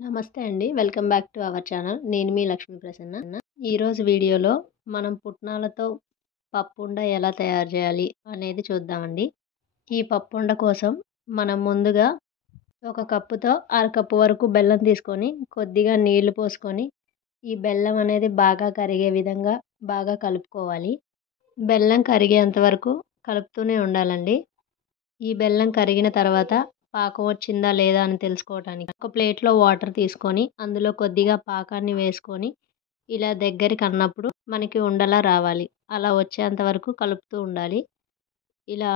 నమస్తే అండి. Welcome back to our channel. నేను మీ లక్ష్మీ ప్రసన్న. ఈరోజు వీడియోలో మనం పుట్నాలతో పప్పుండ ఎలా తయారు చేయాలి అనేది చూద్దామండి. ఈ పప్పుండ కోసం మనం ముందుగా ఒక కప్పుతో అరకప్పు వరకు బెల్లం తీసుకొని కొద్దిగా నీళ్లు పోసుకొని ఈ బెల్లం అనేది బాగా కరిగే విధంగా బాగా కలుపుకోవాలి. బెల్లం కరిగేంత వరకు కలుపుతూనే ఉండాలండి. ఈ బెల్లం కరిగిన తర్వాత పాకం వచ్చిందా లేదా అని తెలుసుకోవటానికి ఒక ప్లేట్లో వాటర్ తీసుకొని అందులో కొద్దిగా పాకాన్ని వేసుకొని ఇలా దగ్గరికి అన్నప్పుడు మనకి ఉండలా రావాలి. అలా వచ్చేంత వరకు కలుపుతూ ఉండాలి. ఇలా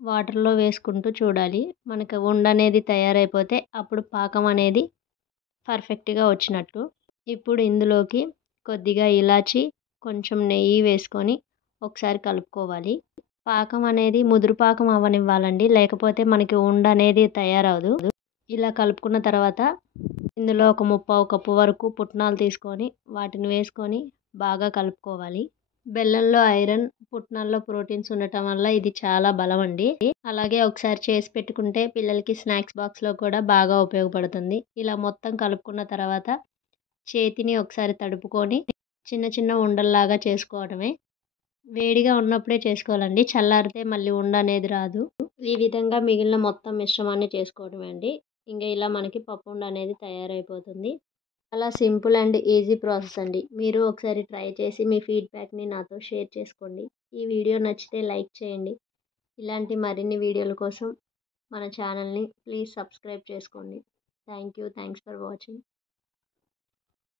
వాటర్లో వేసుకుంటూ చూడాలి. మనకు ఉండనేది తయారైపోతే అప్పుడు పాకం అనేది పర్ఫెక్ట్గా వచ్చినట్టు. ఇప్పుడు ఇందులోకి కొద్దిగా ఇలాచి కొంచెం నెయ్యి వేసుకొని ఒకసారి కలుపుకోవాలి. పాకం అనేది ముదురు పాకం అవ్వనివ్వాలండి. లేకపోతే మనకి ఉండ అనేది తయారవదు. ఇలా కలుపుకున్న తర్వాత ఇందులో ఒక ముప్పావు కప్పు వరకు పుట్నాలు తీసుకొని వాటిని వేసుకొని బాగా కలుపుకోవాలి. బెల్లంలో ఐరన్, పుట్నాల్లో ప్రోటీన్స్ ఉండటం వల్ల ఇది చాలా బలం అండి. అలాగే ఒకసారి చేసి పెట్టుకుంటే పిల్లలకి స్నాక్స్ బాక్స్లో కూడా బాగా ఉపయోగపడుతుంది. ఇలా మొత్తం కలుపుకున్న తర్వాత చేతిని ఒకసారి తడుపుకొని చిన్న చిన్న ఉండల్లాగా చేసుకోవడమే. వేడిగా ఉన్నప్పుడే చేసుకోవాలండి. చల్లారితే మళ్ళీ ఉండ అనేది రాదు. ఈ విధంగా మిగిలిన మొత్తం మిశ్రమాన్ని చేసుకోవడమే అండి. ఇంకా ఇలా మనకి పప్పు ఉండ అనేది తయారైపోతుంది. చాలా సింపుల్ అండ్ ఈజీ ప్రాసెస్ అండి. మీరు ఒకసారి ట్రై చేసి మీ ఫీడ్బ్యాక్ని నాతో షేర్ చేసుకోండి. ఈ వీడియో నచ్చితే లైక్ చేయండి. ఇలాంటి మరిన్ని వీడియోల కోసం మన ఛానల్ని ప్లీజ్ సబ్స్క్రైబ్ చేసుకోండి. Thanks for watching.